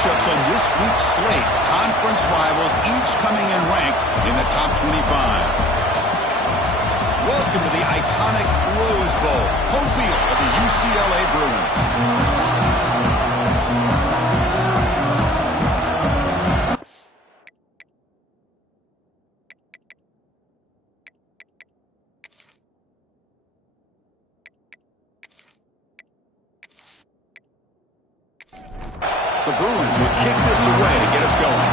matchups on this week's slate. Conference rivals, each coming in ranked in the top 25. Welcome to the iconic Rose Bowl, home field of the UCLA Bruins. The Bruins will kick this away to get us going.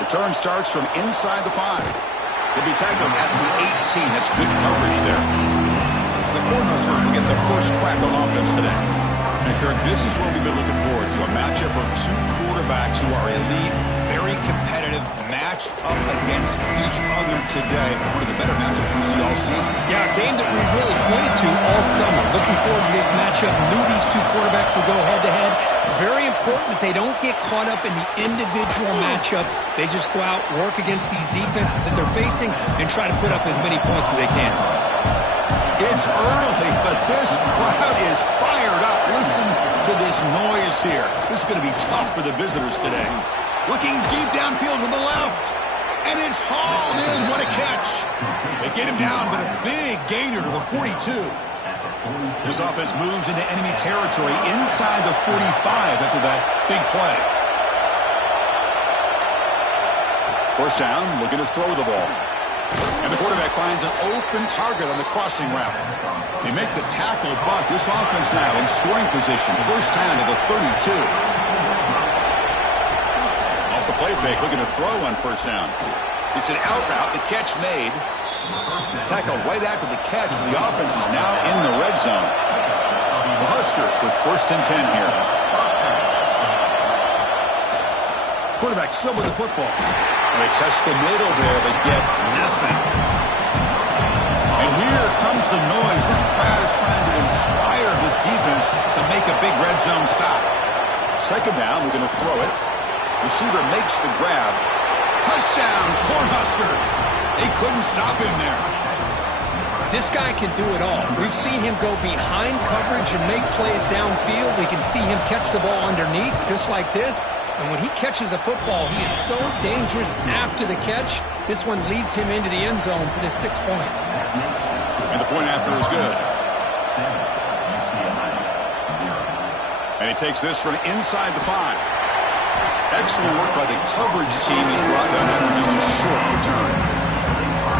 Return starts from inside the 5. He'll be tackled at the 18. That's good coverage there. The Cornhuskers will get the first crack on offense today. And Kurt, this is what we've been looking forward to, a matchup of two quarterbacks who are elite, very competitive, matched up against each other today. One of the better matchups we see all season. Yeah, a game that we really pointed to all summer. Looking forward to this matchup. Knew these two quarterbacks would go head-to-head. Very important that they don't get caught up in the individual matchup. They just go out, work against these defenses that they're facing, and try to put up as many points as they can. It's early, but this crowd is fired up. Listen to this noise here. This is going to be tough for the visitors today. Looking deep downfield to the left. And it's hauled in. What a catch. They get him down, but a big gainer to the 42. This offense moves into enemy territory inside the 45 after that big play. First down, looking to throw the ball. And the quarterback finds an open target on the crossing route. They make the tackle, but this offense now in scoring position. First down to the 32. Off the play fake, looking to throw on first down. It's an out route, the catch made. Tackle right after the catch, but the offense is now in the red zone. The Huskers with first and 10 here. Quarterback still with the football. They test the middle there, but get nothing. And here comes the noise. This crowd is trying to inspire this defense to make a big red zone stop. Second down, we're going to throw it. Receiver makes the grab. Touchdown, Cornhuskers. They couldn't stop him there. This guy can do it all. We've seen him go behind coverage and make plays downfield. We can see him catch the ball underneath, just like this. And when he catches a football, he is so dangerous after the catch. This one leads him into the end zone for the 6 points. And the point after is good. And he takes this from inside the 5. Excellent work by the coverage team. He's brought down after just a short return.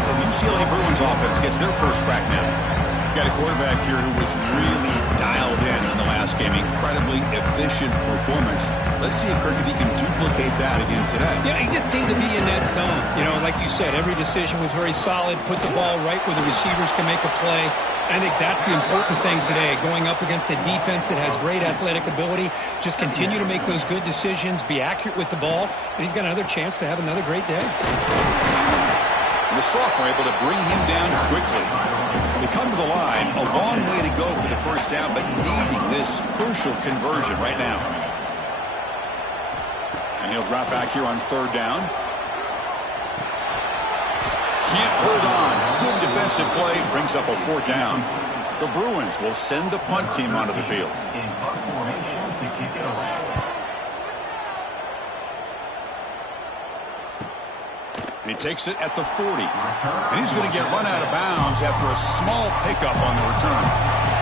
So the UCLA Bruins offense gets their first crack now. Got a quarterback here who was really dialed in the last game. Incredibly efficient performance. Let's see if Kirk can duplicate that again today. Yeah, he just seemed to be in that zone. You know, like you said, every decision was very solid. Put the ball right where the receivers can make a play. I think that's the important thing today. Going up against a defense that has great athletic ability. Just continue to make those good decisions. Be accurate with the ball. And he's got another chance to have another great day. And the sophomore able to bring him down quickly. They come to the line, a long way to go for the first down, but needing this crucial conversion right now. And he'll drop back here on third down. Can't hold on. Good defensive play, brings up a fourth down. The Bruins will send the punt team onto the field. And he takes it at the 40. And he's going to get run out of bounds after a small pickup on the return.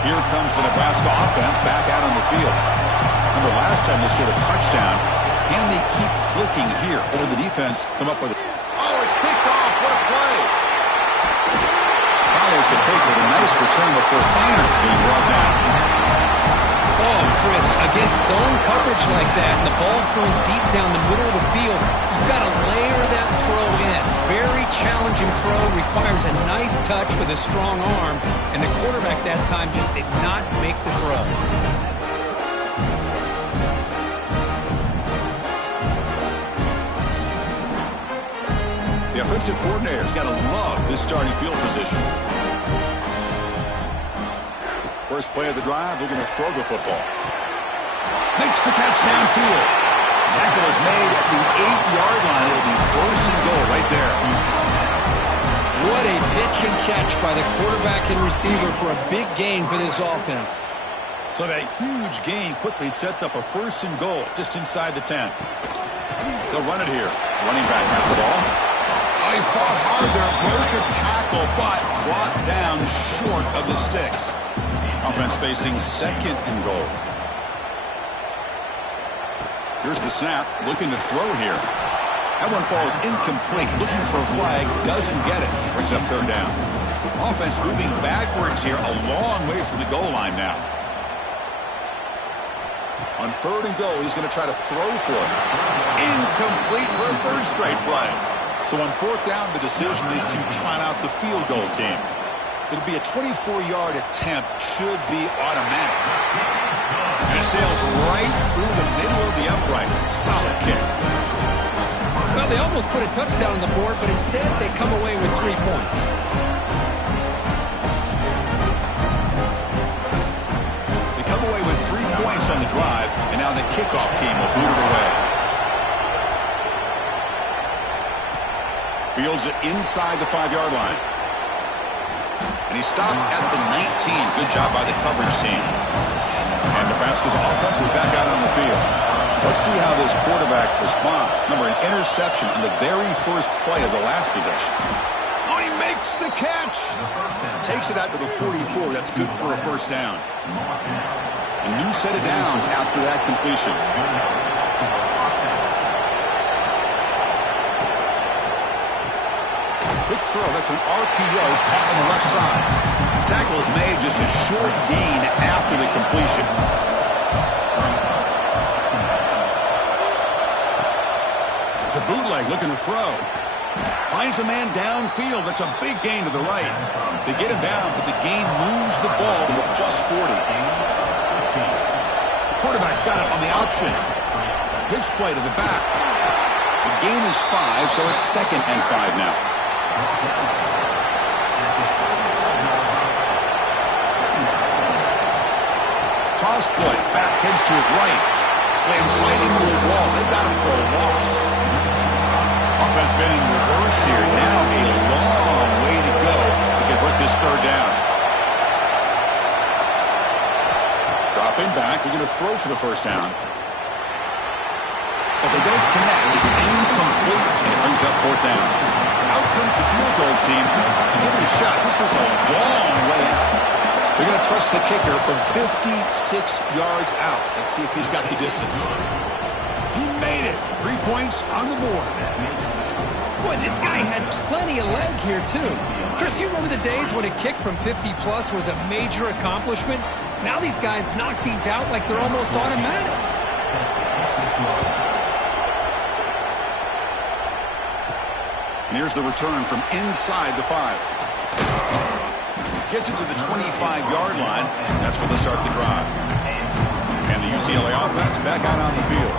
Here comes the Nebraska offense back out on the field. Remember, last time they scored a touchdown. Can they keep clicking here? Or the defense come up with it? Oh, it's picked off. What a play. Follows the pick with a nice return before finally being brought down. Oh, Chris, against zone coverage like that, and the ball thrown deep down the middle of the field, you've got to layer that throw in. Very challenging throw, requires a nice touch with a strong arm, and the quarterback that time just did not make the throw. The offensive coordinator's got to love this starting field position. First play of the drive, they're going to throw the football. Makes the catch downfield. Tackle is made at the 8-yard line. It'll be first and goal right there. What a pitch and catch by the quarterback and receiver for a big gain for this offense. So that huge gain quickly sets up a 1st and goal just inside the 10. They'll run it here. Running back has the ball. Oh, he fought hard there, broke a tackle, but brought down short of the sticks. Offense facing 2nd and goal. Here's the snap, looking to throw here. That one falls incomplete, looking for a flag, doesn't get it. Brings up 3rd down. Offense moving backwards here, a long way from the goal line now. On 3rd and goal, he's going to try to throw for it. Incomplete for a 3rd straight play. So on 4th down, the decision is to try out the field goal team. It'll be a 24-yard attempt, should be automatic. And it sails right through the middle of the uprights. Solid kick. Well, they almost put a touchdown on the board, but instead they come away with 3 points. They come away with 3 points on the drive, and now the kickoff team will boot it away. Fields it inside the 5-yard line. And he stopped at the 19. Good job by the coverage team. And Nebraska's offense is back out on the field. Let's see how this quarterback responds. Remember, an interception on the very first play of the last possession. Oh, he makes the catch. Takes it out to the 44. That's good for a 1st down. A new set of downs after that completion. Quick throw. That's an RPO caught on the left side. Tackle is made, just a short gain after the completion. It's a bootleg looking to throw. Finds a man downfield. That's a big gain to the right. They get him down, but the gain moves the ball to the +40. Quarterback's got it on the option. Pitch play to the back. The gain is 5, so it's 2nd and 5 now. Toss play. Back heads to his right. Slams right into the wall. They got him for a loss. Offense been in reverse here. Now a long way to go to convert this 3rd down. Dropping back. They're going to throw for the 1st down. But they don't connect. It's incomplete, and it brings up 4th down. Out comes the field goal team to give it a shot. This is a long way out. They're going to trust the kicker from 56 yards out. Let's see if he's got the distance. He made it. 3 points on the board. Boy, this guy had plenty of leg here, too. Chris, you remember the days when a kick from 50-plus was a major accomplishment? Now these guys knock these out like they're almost automatic. And here's the return from inside the 5. Gets it to the 25-yard line. That's where they start the drive. And the UCLA offense back out on the field.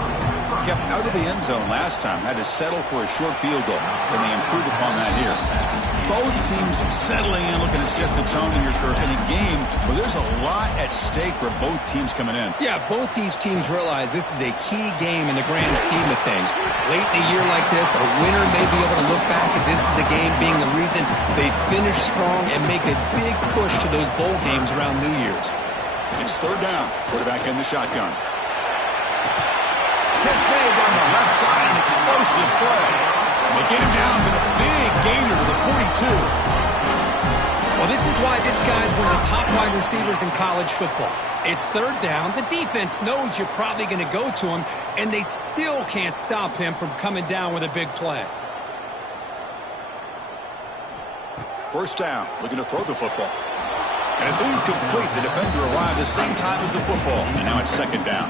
Kept out of the end zone last time. Had to settle for a short field goal. Can they improve upon that here? Both teams settling in, looking to set the tone in a game where there's a lot at stake for both teams coming in. Yeah, both these teams realize this is a key game in the grand scheme of things. Late in a year like this, a winner may be able to look back at this as a game being the reason they finish strong and make a big push to those bowl games around New Year's. It's 3rd down. Quarterback in the shotgun. Catch made on the left side, an explosive play. They get him down with a big gainer to the 42. Well, this is why this guy's one of the top wide receivers in college football. It's 3rd down. The defense knows you're probably going to go to him, and they still can't stop him from coming down with a big play. 1st down, looking to throw the football. And it's incomplete. The defender arrived the same time as the football, and now it's 2nd down.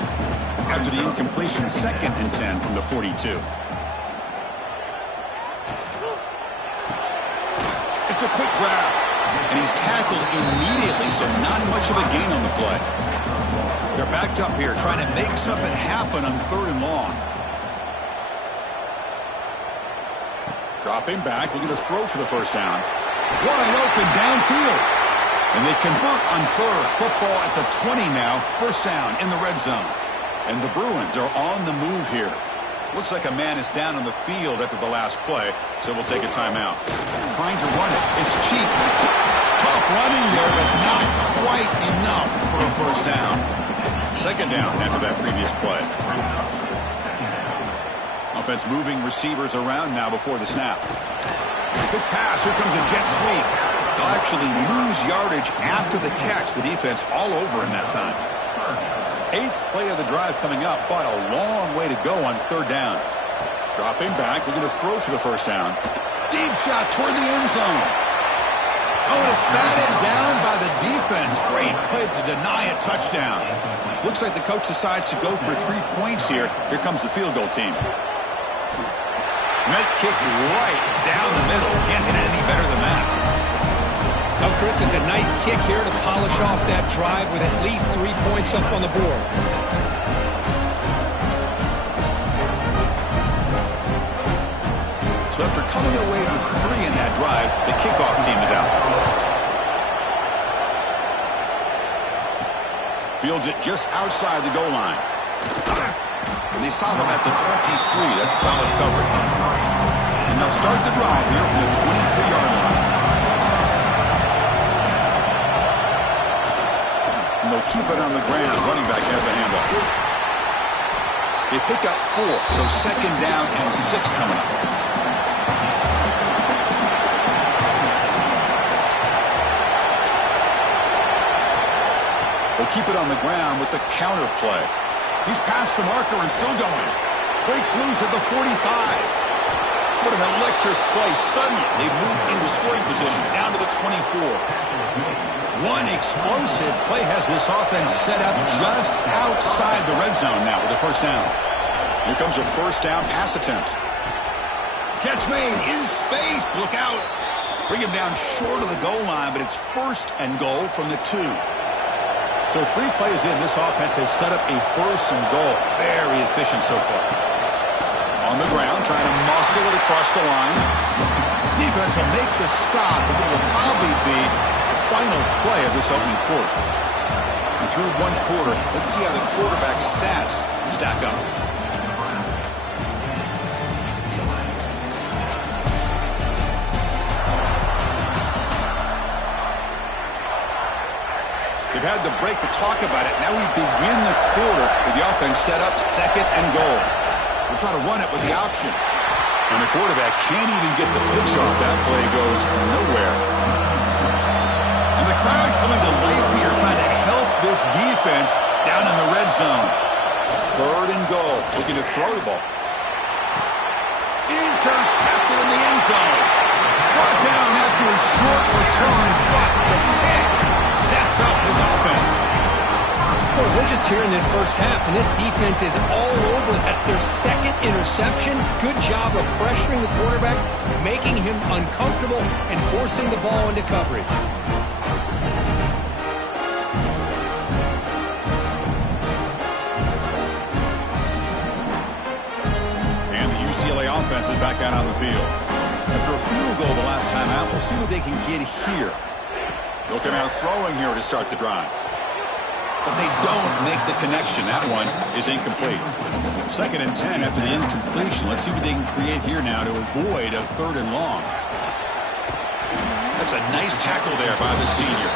After the incompletion, 2nd and 10 from the 42. It's a quick grab, and he's tackled immediately, so not much of a gain on the play. They're backed up here, trying to make something happen on 3rd and long. Dropping back, looking to throw for the 1st down. Wide open downfield. And they convert on 3rd. Football at the 20 now. 1st down in the red zone. And the Bruins are on the move here. Looks like a man is down on the field after the last play, so we'll take a timeout. Trying to run it. It's cheap. Tough running there, but not quite enough for a first down. Second down after that previous play. Offense moving receivers around now before the snap. Good pass. Here comes a jet sweep. They'll actually lose yardage after the catch. The defense all over in that time. 8th play of the drive coming up, but a long way to go on third down. Dropping back, looking to throw for the first down. Deep shot toward the end zone. Oh, and it's batted down by the defense. Great play to deny a touchdown. Looks like the coach decides to go for 3 points here. Here comes the field goal team. Net kick right down the middle. Can't hit it any better than that. Now, Chris, it's a nice kick here to polish off that drive with at least 3 points up on the board. So after coming away with 3 in that drive, the kickoff team is out. Fields it just outside the goal line. And they stop him at the 23. That's solid coverage. And they'll start the drive here from the 23-yard line. And they'll keep it on the ground. Running back has the handoff. They pick up 4, so second down and 6 coming up. They'll keep it on the ground with the counter play. He's past the marker and still going. Breaks loose at the 45. What an electric play. Suddenly, they move into scoring position down to the 24. One explosive play has this offense set up just outside the red zone now with a first down. Here comes a first down pass attempt. Catch made in space. Look out. Bring him down short of the goal line, but it's first and goal from the 2. So 3 plays in, this offense has set up a first and goal. Very efficient so far. On the ground, trying to muscle it across the line. Defense will make the stop, but it will probably be the final play of this opening quarter. And through 1 quarter, let's see how the quarterback stats stack up. We've had the break to talk about it. Now we begin the quarter with the offense set up second and goal. We'll try to run it with the option. And the quarterback can't even get the pitch off. That play goes nowhere. And the crowd coming to life here trying to help this defense down in the red zone. Third and goal. Looking to throw the ball. Intercepted in the end zone. Brought down after a short return, but the pick sets up his offense. Well, we're just here in this first half, and this defense is all over. That's their second interception. Good job of pressuring the quarterback, making him uncomfortable, and forcing the ball into coverage. And the UCLA offense is back out on the field. After a field goal the last time out, we'll see what they can get here. They'll come out throwing here to start the drive. But they don't make the connection. That one is incomplete. Second and 10 after the incompletion. Let's see what they can create here now to avoid a third and long. That's a nice tackle there by the senior.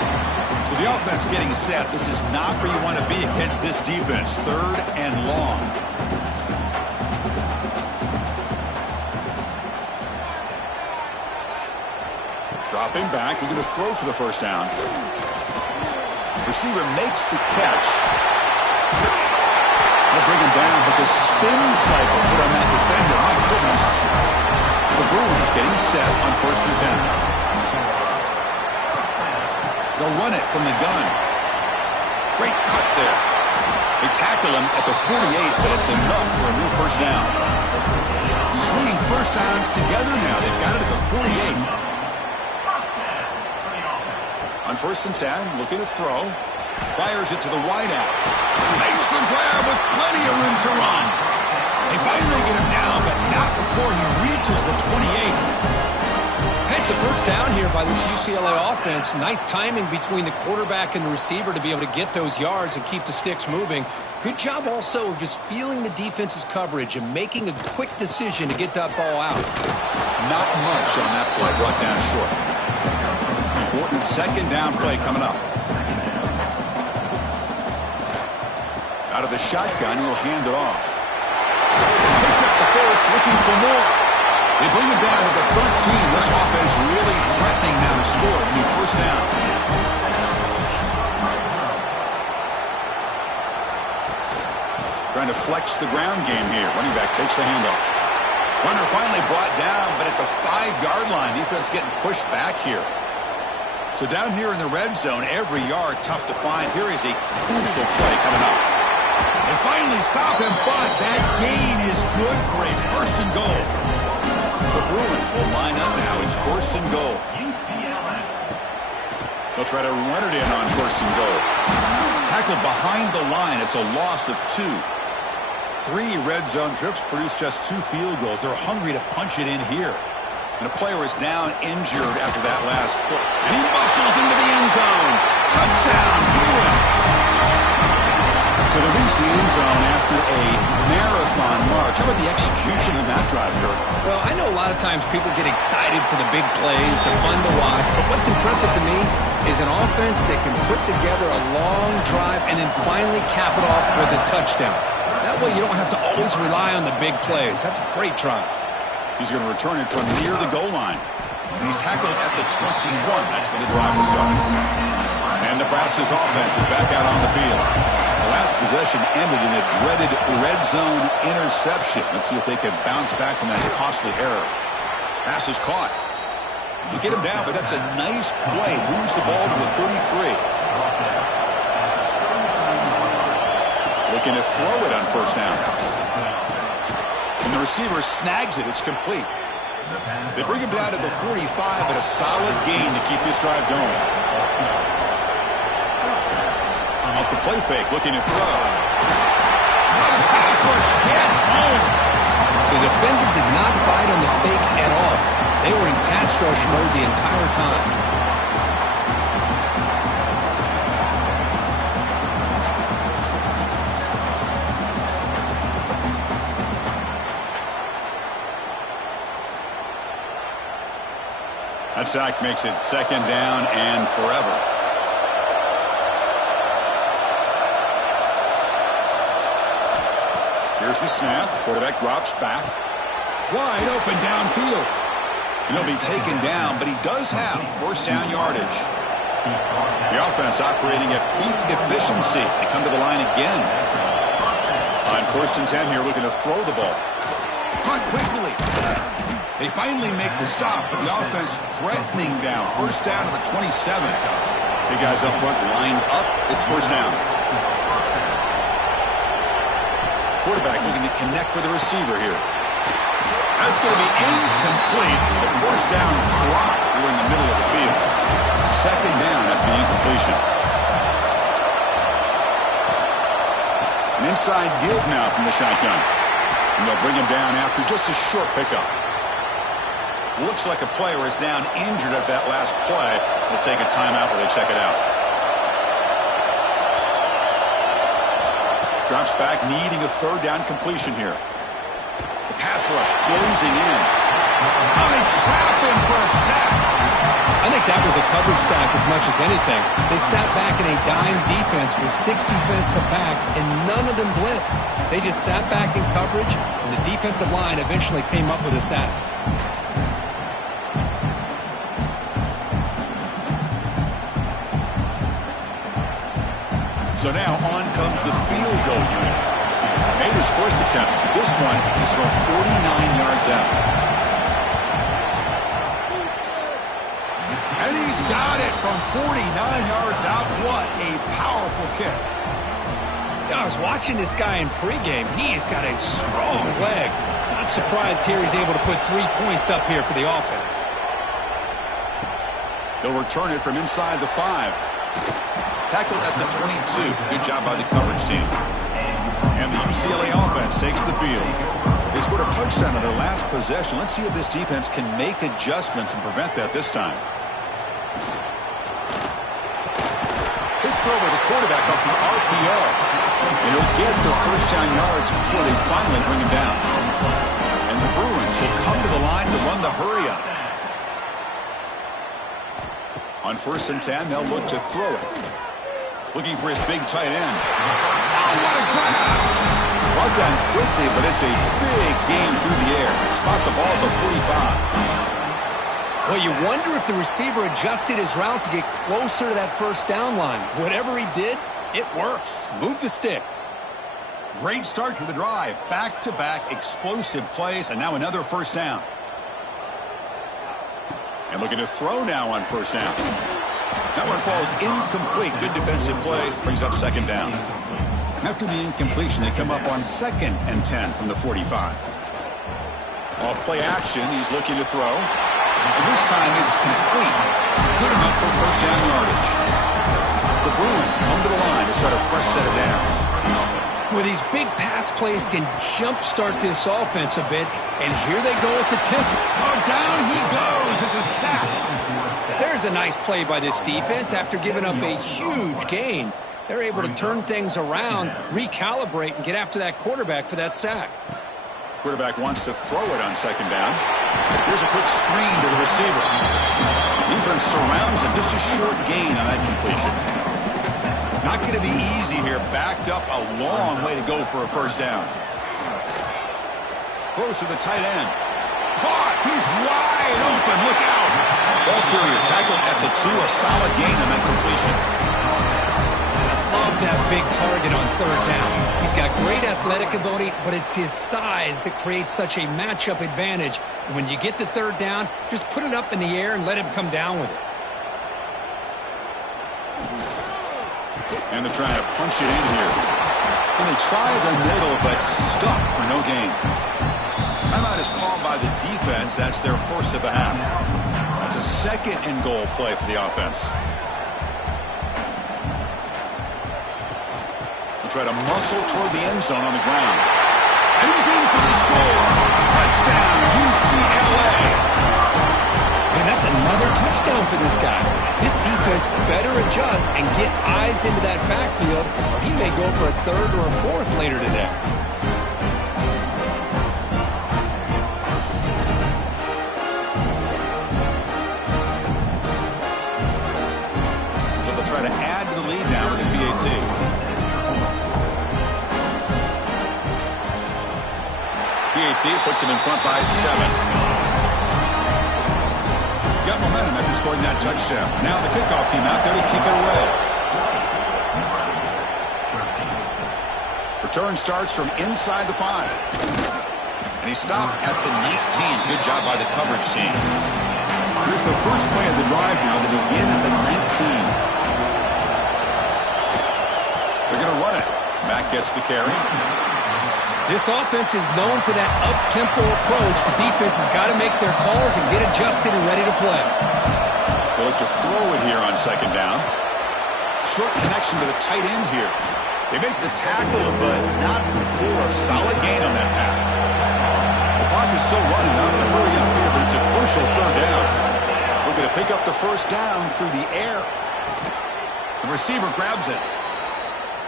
So the offense getting set. This is not where you want to be against this defense. Third and long. Dropping back, looking to throw for the first down. Receiver makes the catch. They'll bring him down, but the spin cycle put on that defender, my goodness. The Bruins getting set on first and 10. They'll run it from the gun. Great cut there. They tackle him at the 48, but it's enough for a new first down. Stringing first downs together now. They've got it at the 48. On first and 10, looking to throw. Fires it to the wideout. Makes the grab with plenty of room to run. They finally get him down, but not before he reaches the 28. It's a first down here by this UCLA offense. Nice timing between the quarterback and the receiver to be able to get those yards and keep the sticks moving. Good job also of just feeling the defense's coverage and making a quick decision to get that ball out. Not much on that play, brought down short. Important second down play coming up. Out of the shotgun, he'll hand it off. Picks up the first, looking for more. They bring him down to the 13. This offense really threatening now to score. It'll be first down. Trying to flex the ground game here. Running back takes the handoff. Runner finally brought down, but at the 5-yard line, defense getting pushed back here. So down here in the red zone, every yard tough to find. Here is a crucial play coming up. They finally stop him, but that gain is good for a first and goal. The Bruins will line up now. It's first and goal. They'll try to run it in on first and goal. Tackled behind the line. It's a loss of 2. 3 red zone trips produce just 2 field goals. They're hungry to punch it in here. And a player is down injured after that last play. And he muscles into the end zone. Touchdown, Bruins. So they reach the end zone after a marathon march. How about the execution of that drive, Kurt? Well, I know a lot of times people get excited for the big plays. They're fun to watch. But what's impressive to me is an offense that can put together a long drive and then finally cap it off with a touchdown. That way you don't have to always rely on the big plays. That's a great drive. He's going to return it from near the goal line. And he's tackled at the 21. That's where the drive will start. And Nebraska's offense is back out on the field. The last possession ended in a dreaded red zone interception. Let's see if they can bounce back from that costly error. Pass is caught. You get him down, but that's a nice play. Moves the ball to the 33. Looking to throw it on first down. And the receiver snags it. It's complete. They bring him down to the 45, but a solid gain to keep this drive going. Off the play fake, looking to throw. Pass rush gets home. The defender did not bite on the fake at all. They were in pass rush mode the entire time. That sack makes it second down and forever. Here's the snap. Quarterback drops back. Wide open downfield. And he'll be taken down, but he does have first down yardage. The offense operating at peak efficiency. They come to the line again. On first and 10 here, looking to throw the ball. Caught quickly. They finally make the stop, but the offense threatening down. First down to the 27. Big guys up front lined up. It's first down. Quarterback looking to connect with the receiver here. That's going to be incomplete. The first down drop here in the middle of the field. Second down after the incompletion. An inside give now from the shotgun. And they'll bring him down after just a short pickup. Looks like a player is down injured at that last play. We'll take a timeout while they check it out. Drops back, needing a third down completion here. The pass rush closing in. How they trap him for a sack. I think that was a coverage sack as much as anything. They sat back in a dime defense with 6 defensive backs, and none of them blitzed. They just sat back in coverage, and the defensive line eventually came up with a sack. So now on comes the field goal unit. Made his first attempt. This one is from 49 yards out. And he's got it from 49 yards out. What a powerful kick. I was watching this guy in pregame. He's got a strong leg. Not surprised here he's able to put 3 points up here for the offense. They'll return it from inside the 5. Tackled at the 22. Good job by the coverage team. And the UCLA offense takes the field. They scored a touchdown on their last possession. Let's see if this defense can make adjustments and prevent that this time. Big throw by the quarterback off the RPO. And he'll get the first down yards before they finally bring him down. And the Bruins will come to the line to run the hurry up. On 1st and 10, they'll look to throw it. Looking for his big tight end. Oh, what a grab! Brought down quickly, but it's a big gain through the air. Spot the ball at the 45. Well, you wonder if the receiver adjusted his route to get closer to that first down line. Whatever he did, it works. Move the sticks. Great start to the drive. Back-to-back explosive plays, and now another first down. And looking to throw now on 1st down. That one falls incomplete. Good defensive play. Brings up 2nd down. After the incompletion, they come up on 2nd and 10 from the 45. Off play action, he's looking to throw. And this time it's complete. Good enough for first down yardage. The Bruins come to the line to start a fresh set of downs. Well, these big pass plays can jumpstart this offense a bit, and here they go at the tempo. Oh, down he goes. It's a sack. There's a nice play by this defense after giving up a huge gain. They're able to turn things around, recalibrate, and get after that quarterback for that sack. Quarterback wants to throw it on 2nd down. Here's a quick screen to the receiver. Defense surrounds him. Just a short gain on that completion. Not going to be easy here. Backed up a long way to go for a first down. Close to the tight end. Caught. He's wide open. Look out. Ball carrier tackled at the 2. A solid gain on that completion. Love that big target on 3rd down. He's got great athletic ability, but it's his size that creates such a matchup advantage. And when you get to 3rd down, just put it up in the air and let him come down with it. And they're trying to punch it in here. And they try the middle, but stuck for no gain. Timeout is called by the defense. That's their first of the half. That's a 2nd and goal play for the offense. They'll try to muscle toward the end zone on the ground. And he's in for the score. Touchdown, UCLA. And that's another touchdown for this guy. This defense better adjust and get eyes into that backfield, or he may go for a 3rd or a 4th later today. So they'll try to add to the lead now with a PAT. PAT puts him in front by 7. Got momentum after scoring that touchdown. Now the kickoff team out there to kick it away. Return starts from inside the 5. And he stopped at the 19. Good job by the coverage team. Here's the first play of the drive now. They begin at the 19. They're going to run it. Mack gets the carry. This offense is known for that up-tempo approach. The defense has got to make their calls and get adjusted and ready to play. They look to throw it here on 2nd down. Short connection to the tight end here. They make the tackle, but not before a solid gain on that pass. The clock is still running up to hurry up here, but it's a crucial 3rd down. Looking to pick up the first down through the air. The receiver grabs it.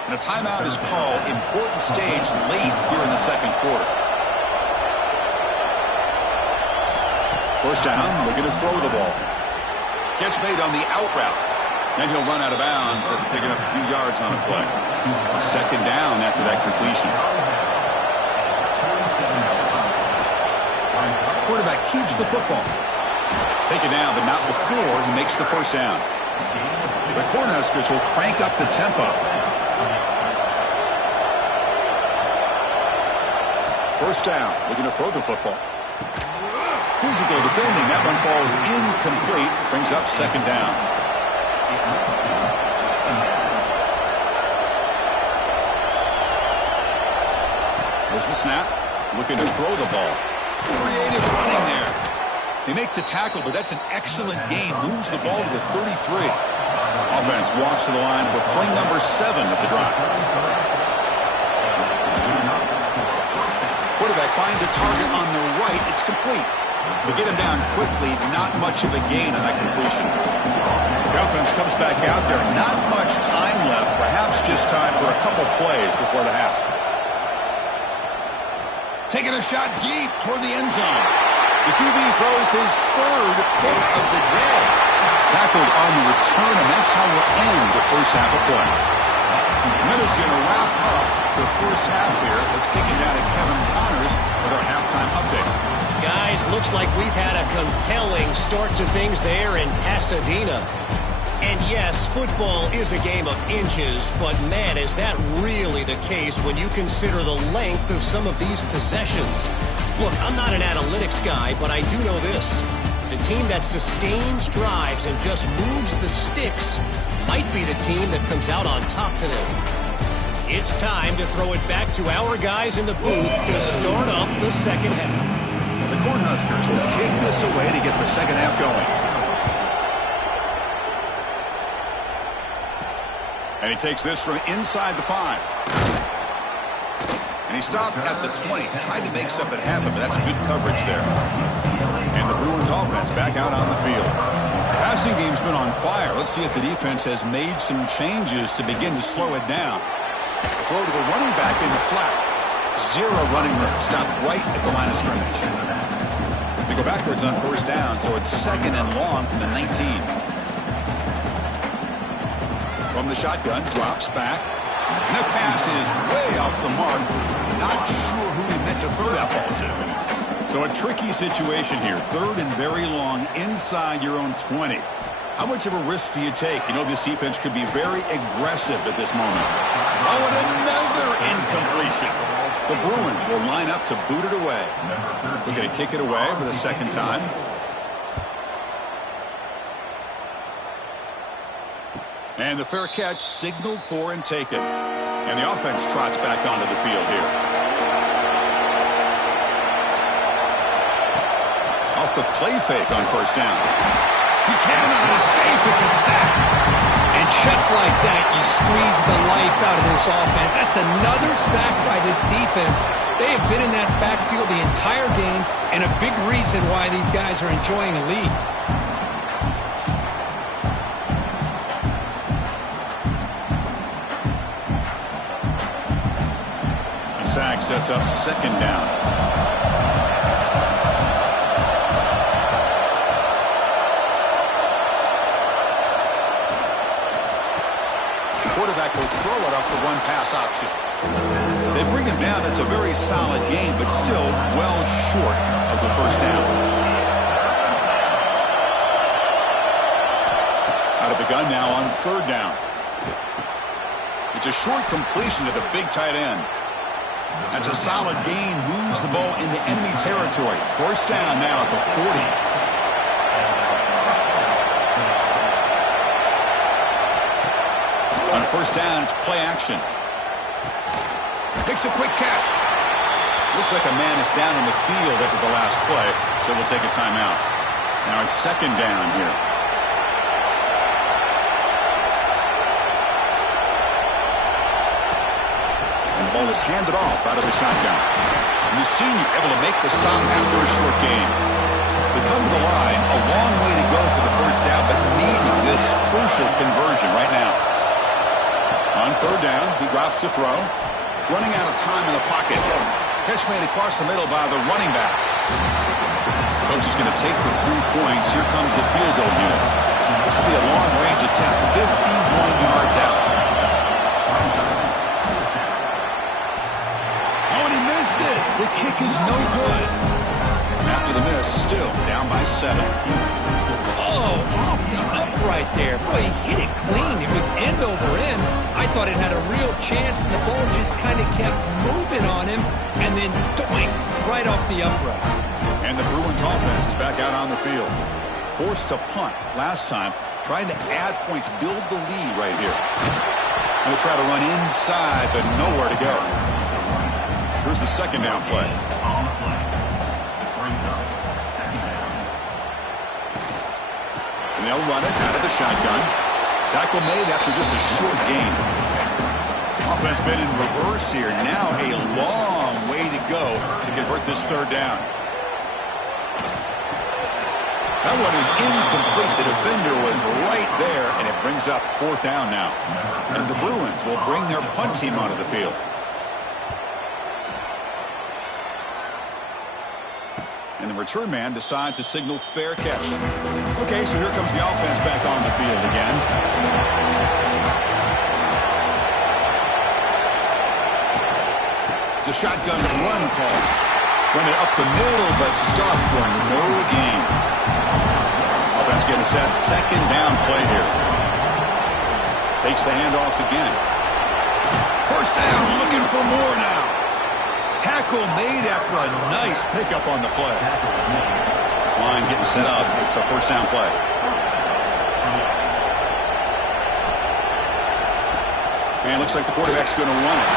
And a timeout is called. Important stage late here in the 2nd quarter. First down, looking to throw the ball. Catch made on the out route. Then he'll run out of bounds after picking up a few yards on a play. 2nd down after that completion. Quarterback keeps the football. Take it down, but not before he makes the first down. The Cornhuskers will crank up the tempo. First down, looking to throw the football. Physical defending, that one falls incomplete, brings up 2nd down. There's the snap, looking to throw the ball. Creative running there. They make the tackle, but that's an excellent game. Moves the ball to the 33. Offense walks to the line for play number 7 of the drive. Quarterback finds a target on the right. It's complete. They get him down quickly. Not much of a gain on that completion. The offense comes back out there. Not much time left. Perhaps just time for a couple plays before the half. Taking a shot deep toward the end zone. The QB throws his third pick of the day. Tackled on the return, and that's how we'll end the first half of play. And that is going to wrap up the first half here. Let's kick it down to Kevin Connors with our halftime update. Guys, looks like we've had a compelling start to things there in Pasadena. And yes, football is a game of inches, but man, is that really the case when you consider the length of some of these possessions. Look, I'm not an analytics guy, but I do know this. The team that sustains drives and just moves the sticks might be the team that comes out on top today. It's time to throw it back to our guys in the booth to start up the second half. The Cornhuskers will kick this away to get the second half going. And he takes this from inside the 5. And he stopped at the 20. Tried to make something happen, but that's good coverage there. And the Bruins offense back out on the field. Passing game's been on fire. Let's see if the defense has made some changes to begin to slow it down. Throw to the running back in the flat. Zero running room. Stop right at the line of scrimmage. They go backwards on first down, so it's second and long from the 19. From the shotgun, drops back. And the pass is way off the mark. Not sure who he meant to throw that ball to. So a tricky situation here. Third and very long inside your own 20. How much of a risk do you take? You know this defense could be very aggressive at this moment. Oh, and another incompletion. The Bruins will line up to boot it away. We're going to kick it away for the second time. And the fair catch signaled for and taken. And the offense trots back onto the field here. Off the play fake on first down. He cannot escape. It's a sack. And just like that, you squeeze the life out of this offense. That's another sack by this defense. They have been in that backfield the entire game, and a big reason why these guys are enjoying a lead. The sack sets up second down. Quarterback will throw it off the run-pass option. They bring him down. That's a very solid game, but still well short of the first down. Out of the gun now on third down. It's a short completion to the big tight end. That's a solid gain. Moves the ball into enemy territory. First down now at the 40. On first down, it's play action. Makes a quick catch. Looks like a man is down on the field after the last play, so they'll take a timeout. Now it's second down here. And the ball is handed off out of the shotgun. And the senior able to make the stop after a short gain. They come to the line, a long way to go for the first down, but needing this crucial conversion right now. On third down, he drops to throw. Running out of time in the pocket. Catch made across the middle by the running back. Coach is going to take the 3 points. Here comes the field goal unit. This will be a long-range attempt, 51 yards out. Oh, and he missed it. The kick is no good. After the miss, still down by 7. Oh, off the upright there. Boy, he hit it clean. It was end over end. I thought it had a real chance, and the ball just kind of kept moving on him, and then doink, right off the upright. And the Bruins offense is back out on the field. Forced to punt last time, trying to add points, build the lead right here. And they'll try to run inside, but nowhere to go. Here's the second down play. And they'll run it out of the shotgun. Tackle made after just a short gain. Offense been in reverse here. Now a long way to go to convert this third down. That one is incomplete. The defender was right there, and it brings up fourth down now. And the Bruins will bring their punt team onto the field. And the return man decides to signal fair catch. Okay, so here comes the offense back on the field again. It's a shotgun run call. Run it up the middle, but stuffed for no gain. Offense getting set. Second down play here. Takes the handoff again. First down, looking for more now. Tackle made after a nice pickup on the play. This line getting set up. It's a first down play. And it looks like the quarterback's going to run it.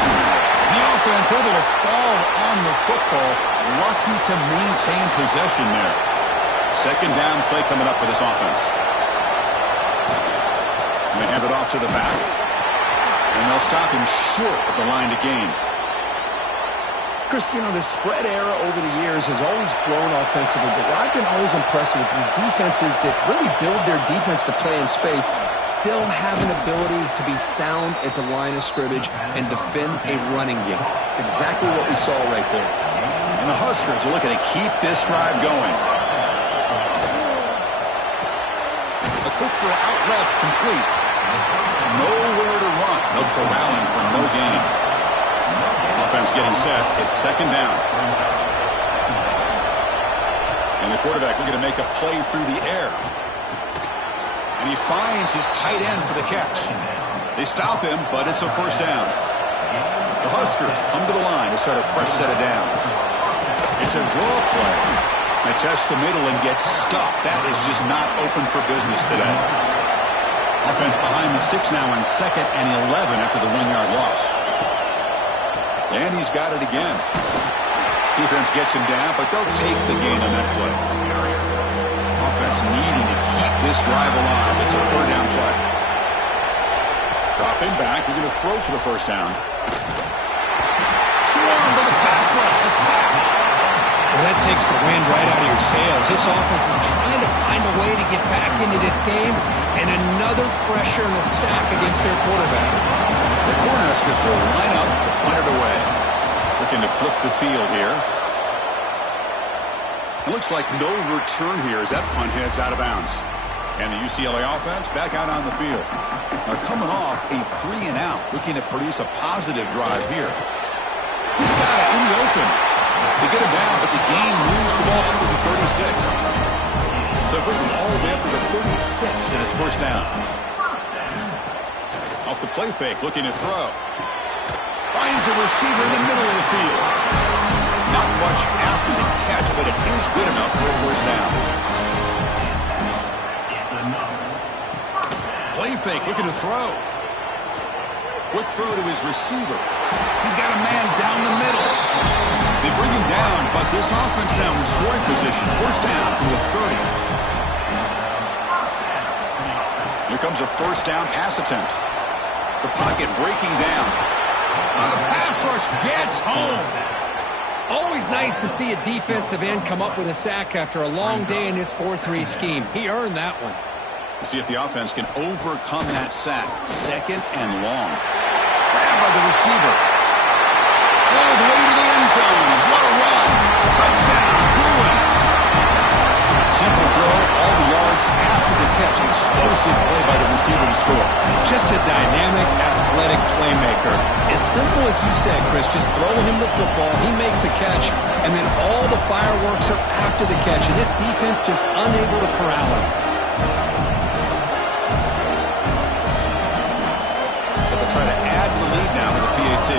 The offense able to fall on the football. Lucky to maintain possession there. Second down play coming up for this offense. And they hand it off to the back. And they'll stop him short of the line to gain. Chris, you know, the spread era over the years has always grown offensively, but what I've been always impressed with defenses that really build their defense to play in space still have an ability to be sound at the line of scrimmage and defend a running game. It's exactly what we saw right there. And the Huskers are looking to keep this drive going. A quick throw out left, complete. Nowhere to run. No corralling for no gain. Offense getting set. It's second down. And the quarterback looking to make a play through the air. And he finds his tight end for the catch. They stop him, but it's a first down. The Huskers come to the line to start a fresh set of downs. It's a draw play. They test the middle and get stuffed. That is just not open for business today. Offense behind the 6 now on 2nd and 11 after the 1-yard loss. And he's got it again. Defense gets him down, but they'll take the gain on that play. Offense needing to keep this drive alive. It's a third down play. Dropping back. We're going to throw for the first down. Swarm to the pass rush. A sack. Well, that takes the wind right out of your sails. This offense is trying to find a way to get back into this game, and another pressure and a sack against their quarterback. The Cornhuskers will line up to punt it away. Looking to flip the field here. It looks like no return here as that punt heads out of bounds. And the UCLA offense back out on the field. They're coming off a 3-and-out, looking to produce a positive drive here. He's got it in the open. They get it down, but the gain moves the ball into the 36. So bringing all the way up to the 36 and it's first down. Off the play fake, looking to throw. Finds a receiver in the middle of the field. Not much after the catch, but it is good enough for a first down. Play fake, looking to throw. Quick throw to his receiver. He's got a man down the middle. They bring him down, but this offense now in scoring position. First down from the 30. Here comes a first down pass attempt. The pocket breaking down. The pass rush gets home. Always nice to see a defensive end come up with a sack after a long day in his 4-3 scheme. He earned that one. We'll see if the offense can overcome that sack. Second and long. Grabbed by the receiver. All the way to the end zone. What a run. Touchdown, Bruins. Simple throw, all the yards after the catch. Explosive play by the receiver to score. Just a dynamic, athletic playmaker. As simple as you said, Chris, just throw him the football, he makes a catch, and then all the fireworks are after the catch, and this defense just unable to corral him. But they'll try to add to the lead now with the PAT.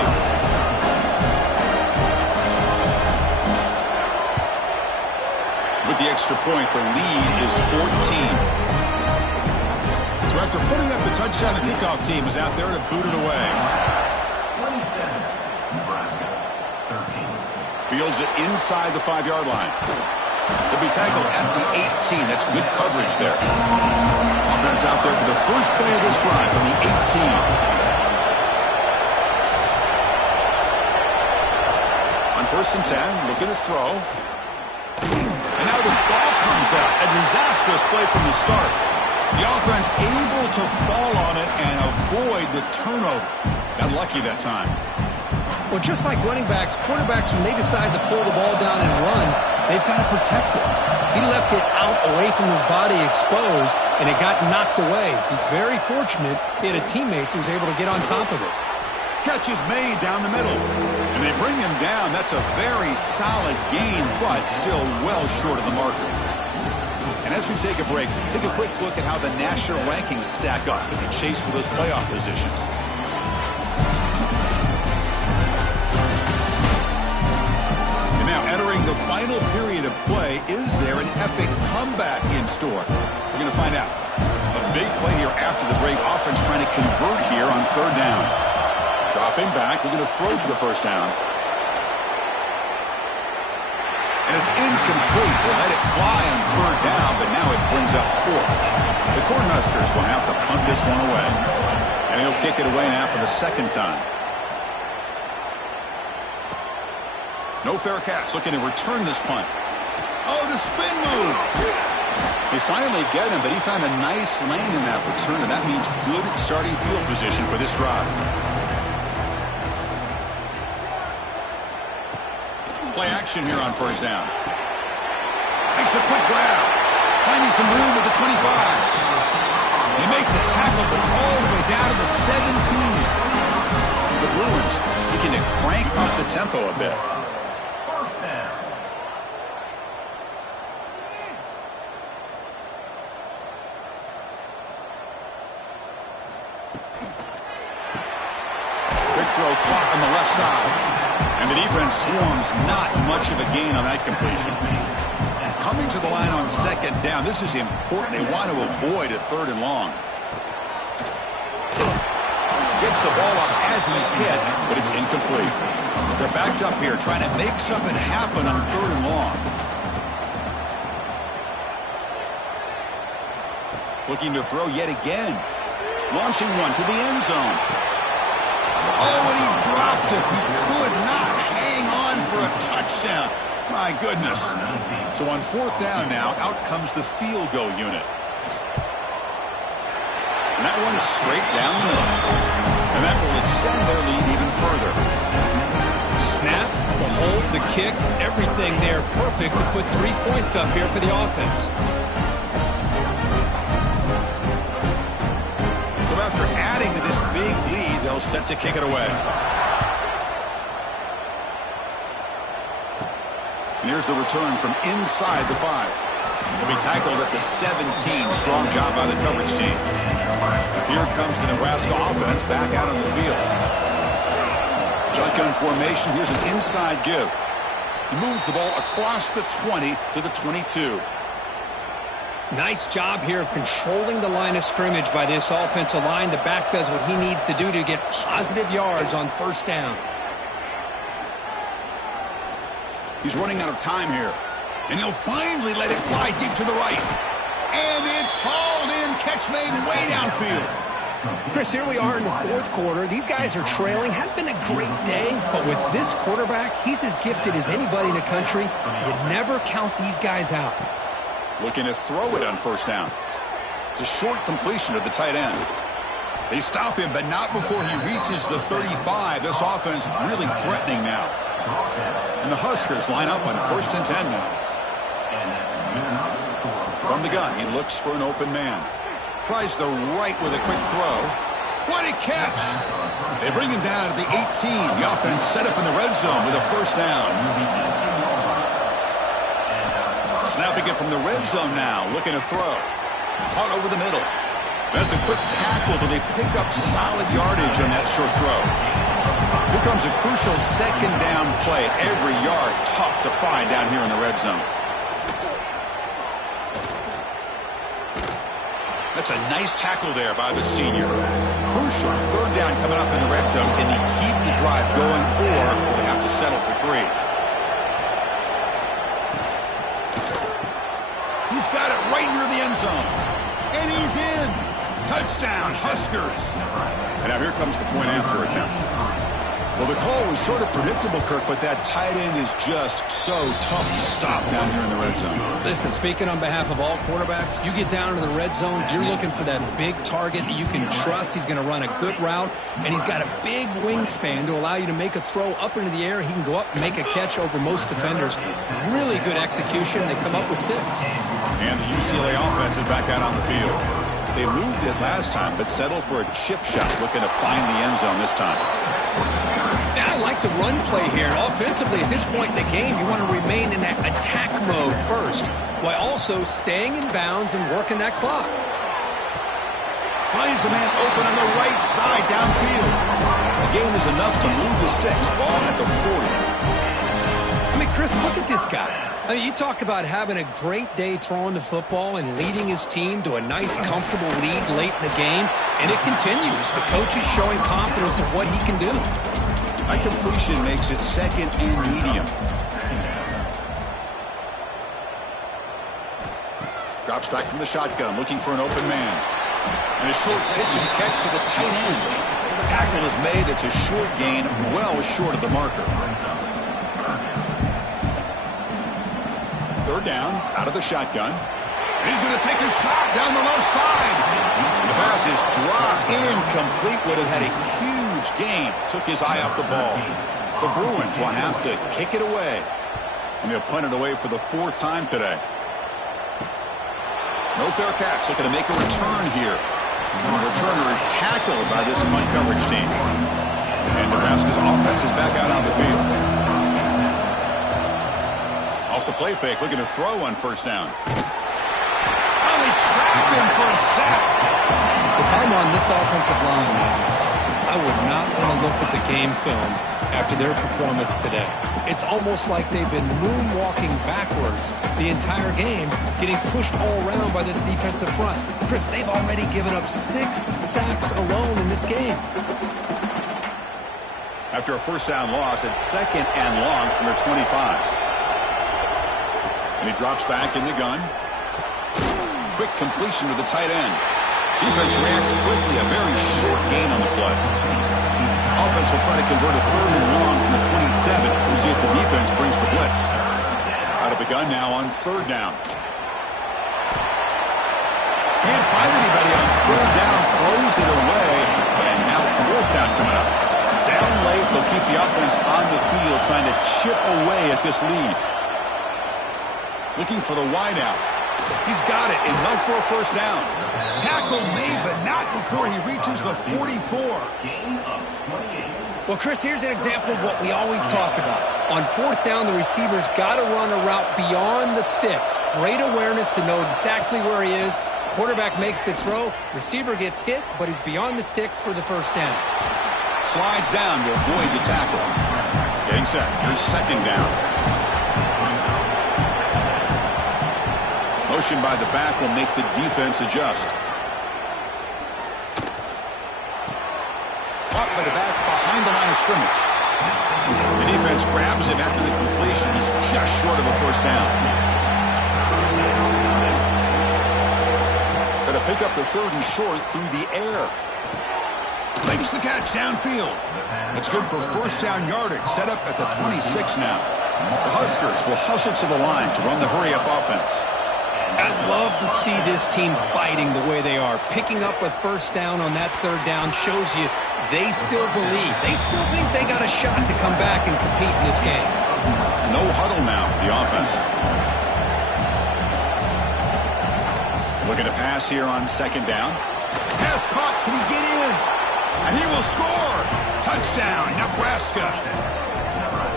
With the extra point, the lead is 14. So after putting up the touchdown, the kickoff team is out there to boot it away. 27, Nebraska, 13. Fields it inside the 5-yard line. He'll be tackled at the 18. That's good coverage there. Offense out there for the first play of this drive from the 18. On first and 10, looking to throw. And now the ball comes out. A disastrous play from the start. The offense able to fall on it and avoid the turnover. Got lucky that time. Well, just like running backs, quarterbacks, when they decide to pull the ball down and run, they've got to protect it. He left it out away from his body exposed, and it got knocked away. He's very fortunate he had a teammate who was able to get on top of it. Catch is made down the middle. And they bring him down. That's a very solid gain, but still well short of the marker. And as we take a break, take a quick look at how the national rankings stack up in the chase for those playoff positions. And now entering the final period of play, is there an epic comeback in store? We're going to find out. A big play here after the break. Offense trying to convert here on third down. Dropping back, we're going to throw for the first down. And it's incomplete. They let it fly on third down, but now it brings up fourth. The Cornhuskers will have to punt this one away. And he'll kick it away now for the second time. No fair catch. Looking to return this punt. Oh, the spin move. They finally get him, but he found a nice lane in that return, and that means good starting field position for this drive. Play action here on first down. Makes a quick grab. Finding some room at the 25. They make the tackle, but all the way down to the 17. The Bruins looking to crank up the tempo a bit. First down. Quick throw caught on the left side. And the defense swarms, not much of a gain on that completion. Coming to the line on second down, this is important. They want to avoid a third and long. Gets the ball up as he's hit, but it's incomplete. They're backed up here trying to make something happen on third and long. Looking to throw yet again. Launching one to the end zone. Oh, and he dropped it. He could not hang on for a touchdown. My goodness. So on fourth down now, out comes the field goal unit. And that one's straight down the middle. And that will extend their lead even further. Snap, the hold, the kick, everything there perfect to put 3 points up here for the offense. So after adding to this big lead, they'll set to kick it away. And here's the return from inside the 5. He'll be tackled at the 17. Strong job by the coverage team. Here comes the Nebraska offense back out on the field. Shotgun formation. Here's an inside give. He moves the ball across the 20 to the 22. Nice job here of controlling the line of scrimmage by this offensive line. The back does what he needs to do to get positive yards on first down. He's running out of time here. And he'll finally let it fly deep to the right. And it's hauled in. Catch made way downfield. Chris, here we are in the fourth quarter. These guys are trailing. Hadn't been a great day, but with this quarterback, he's as gifted as anybody in the country. You never count these guys out. Looking to throw it on first down. It's a short completion of the tight end. They stop him, but not before he reaches the 35. This offense really threatening now. And the Huskers line up on first and 10 now. From the gun, he looks for an open man. Tries the right with a quick throw. What a catch! They bring him down to the 18. The offense set up in the red zone with a first down. Snapping it from the red zone now, looking to throw. Caught over the middle. That's a quick tackle, but they pick up solid yardage on that short throw. Here comes a crucial second down play. Every yard tough to find down here in the red zone. That's a nice tackle there by the senior. Crucial third down coming up in the red zone. Can they keep the drive going, or will they have to settle for 3? He's got it right near the end zone. And he's in. Touchdown, Huskers. And now here comes the point after attempt. Well, the call was sort of predictable, Kirk, but that tight end is just so tough to stop down here in the red zone. Listen, speaking on behalf of all quarterbacks, you get down into the red zone, you're looking for that big target that you can trust. He's going to run a good route, and he's got a big wingspan to allow you to make a throw up into the air. He can go up and make a catch over most defenders. Really good execution. They come up with 6. And the UCLA offense is back out on the field. They moved it last time, but settled for a chip shot, looking to find the end zone this time. I like the run play here. Offensively, at this point in the game, you want to remain in that attack mode first, while also staying in bounds and working that clock. Finds a man open on the right side downfield. The game is enough to move the sticks. Ball at the 40. I mean, Chris, look at this guy. I mean, you talk about having a great day throwing the football and leading his team to a nice, comfortable lead late in the game, and it continues. The coach is showing confidence of what he can do. High completion makes it second and medium. Drops back from the shotgun, looking for an open man. And a short pitch and catch to the tight end. Tackle is made. It's a short gain, well short of the marker. Third down, out of the shotgun. And he's going to take a shot down the left side. The pass is dropped, incomplete. Would have had a huge gain. Took his eye off the ball. The Bruins will have to kick it away. And he'll punt it away for the 4th time today. No fair catch. Looking to make a return here. And the returner is tackled by this punt coverage team. And Nebraska's offense is back out on the field. Off the play fake, looking to throw on first down. Only trapped him for a sack. If I'm on this offensive line, I would not want to look at the game film after their performance today. It's almost like they've been moonwalking backwards the entire game, getting pushed all around by this defensive front. Chris, they've already given up 6 sacks alone in this game. After a first down loss, it's second and long from their 25. And he drops back in the gun. Quick completion to the tight end. Defense reacts quickly. A very short gain on the play. Offense will try to convert a third and long from the 27. We'll see if the defense brings the blitz. Out of the gun now on third down. Can't find anybody on third down. Throws it away. And now 4th down coming up. Down late, they'll keep the offense on the field trying to chip away at this lead. Looking for the wideout. He's got it. Enough for a first down. Tackle made, but not before he reaches the 44. Well, Chris, here's an example of what we always talk about. On 4th down, the receiver's got to run a route beyond the sticks. Great awareness to know exactly where he is. Quarterback makes the throw. Receiver gets hit, but he's beyond the sticks for the first down. Slides down to avoid the tackle. Getting set. Here's second down. Motion by the back will make the defense adjust. Caught by the back behind the line of scrimmage. The defense grabs him after the completion. He's just short of a first down. Going to pick up the third and short through the air. Makes the catch downfield. That's good for first down yardage. Set up at the 26 now. The Huskers will hustle to the line to run the hurry-up offense. I'd love to see this team fighting the way they are. Picking up a first down on that third down shows you they still believe. They still think they got a shot to come back and compete in this game. No huddle now for the offense. Looking to pass here on second down. Pass caught. Can he get in? And he will score. Touchdown, Nebraska.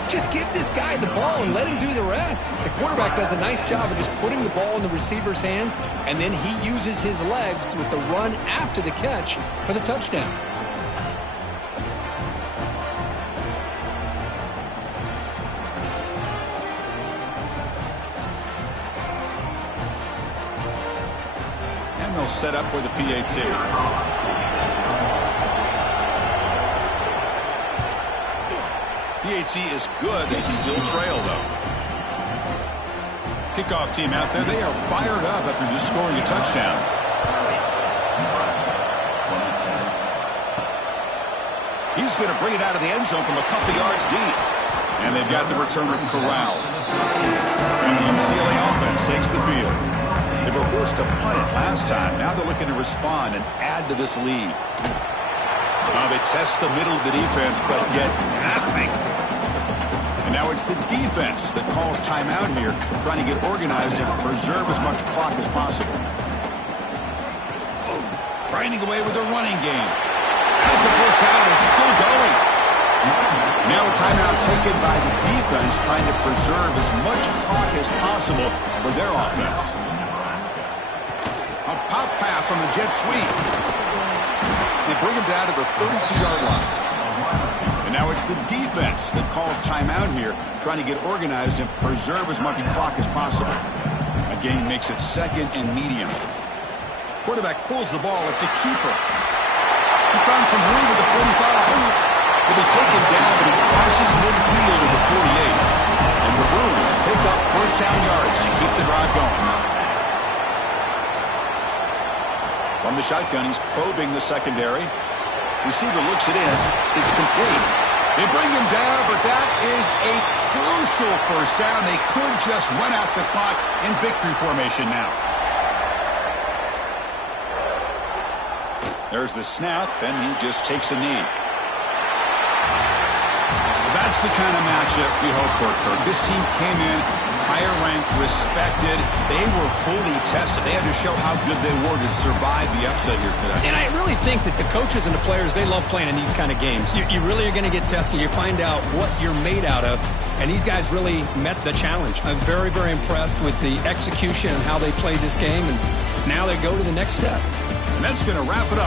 Just give this guy the ball and let him do the rest. The quarterback does a nice job of just putting the ball in the receiver's hands, and then he uses his legs with the run after the catch for the touchdown. And they'll set up with a PAT. PAT is good. They still trail, though. Kickoff team out there. They are fired up after just scoring a touchdown. He's going to bring it out of the end zone from a couple yards deep. And they've got the returner corralled. And the UCLA offense takes the field. They were forced to punt it last time. Now they're looking to respond and add to this lead. They test the middle of the defense, but get nothing. And now it's the defense that calls timeout here, trying to get organized and preserve as much clock as possible. Grinding away with a running game. As the first down is still going. Now a timeout taken by the defense, trying to preserve as much clock as possible for their offense. A pop pass on the jet sweep. They bring him down to the 32-yard line. And now it's the defense that calls timeout here, trying to get organized and preserve as much clock as possible. Again, makes it second and medium. Quarterback pulls the ball. It's a keeper. He's found some room with the 45. He'll be taken down, but he crosses midfield to the 48. And the Bruins pick up first down yards to keep the drive going. From the shotgun, he's probing the secondary. Receiver looks it in. It's complete. They bring him down, but that is a crucial first down. They could just run out the clock in victory formation now. There's the snap, and he just takes a knee. That's the kind of matchup we hope for, Kirk. This team came in higher ranked, respected. They were fully tested. They had to show how good they were to survive the upset here today. And I really think that the coaches and the players, they love playing in these kind of games. You really are going to get tested. You find out what you're made out of. And these guys really met the challenge. I'm very, very impressed with the execution and how they played this game. And now they go to the next step. And that's going to wrap it up.